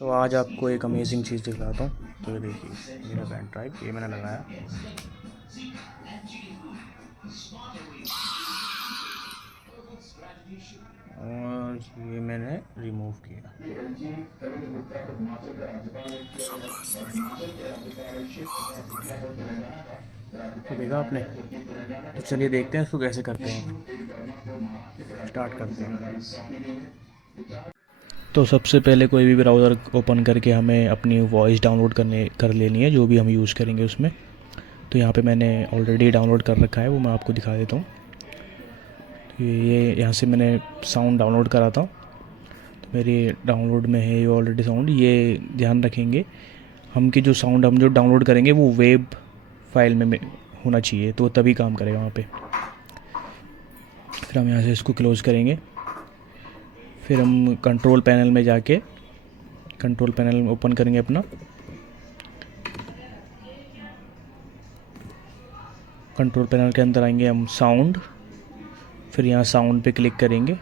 तो आज आपको एक अमेजिंग चीज़ दिखलाता हूँ। तो ये देखिए मेरा पेन ड्राइव ये मैंने लगाया और ये मैंने रिमूव किया। तो देखा आपने। तो चलिए देखते हैं इसको कैसे करते हैं। स्टार्ट करते हैं। तो सबसे पहले कोई भी ब्राउज़र ओपन करके हमें अपनी वॉइस डाउनलोड कर लेनी है, जो भी हम यूज़ करेंगे उसमें। तो यहाँ पे मैंने ऑलरेडी डाउनलोड कर रखा है, वो मैं आपको दिखा देता हूँ। तो ये यहाँ से मैंने साउंड डाउनलोड करा था, तो मेरी डाउनलोड में है ये ऑलरेडी साउंड। ये ध्यान रखेंगे हम कि जो साउंड हम जो डाउनलोड करेंगे वो वेब फाइल में होना चाहिए, तो तभी काम करेगा वहाँ पे। फिर हम यहाँ से इसको क्लोज़ करेंगे। फिर हम कंट्रोल पैनल में जाके कंट्रोल पैनल ओपन करेंगे अपना। कंट्रोल पैनल के अंदर आएंगे हम साउंड, फिर यहाँ साउंड पे क्लिक करेंगे।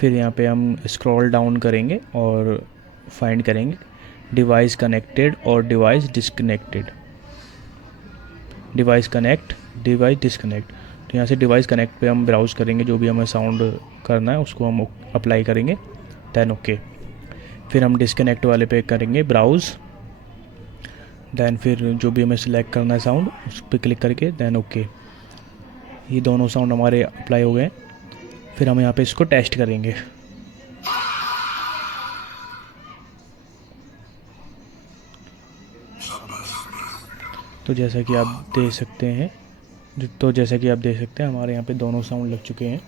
फिर यहाँ पे हम स्क्रॉल डाउन करेंगे और फाइंड करेंगे डिवाइस कनेक्टेड और device disconnected. Device connect, device disconnect. तो यहाँ से डिवाइस कनेक्ट पे हम ब्राउज़ करेंगे, जो भी हमें साउंड करना है उसको हम अप्लाई करेंगे, दैन ओके। फिर हम डिस्कनेक्ट वाले पे करेंगे ब्राउज़, दैन फिर जो भी हमें सिलेक्ट करना है साउंड उस पर क्लिक करके दैन ओके। ये दोनों साउंड हमारे अप्लाई हो गए। फिर हम यहाँ पे इसको टेस्ट करेंगे। तो जैसा कि आप देख सकते हैं हमारे यहाँ पे दोनों साउंड लग चुके हैं।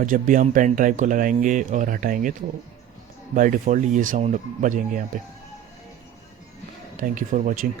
और जब भी हम पेन ड्राइव को लगाएंगे और हटाएंगे तो बाय डिफ़ॉल्ट ये साउंड बजेंगे यहाँ पे। Thank you for watching.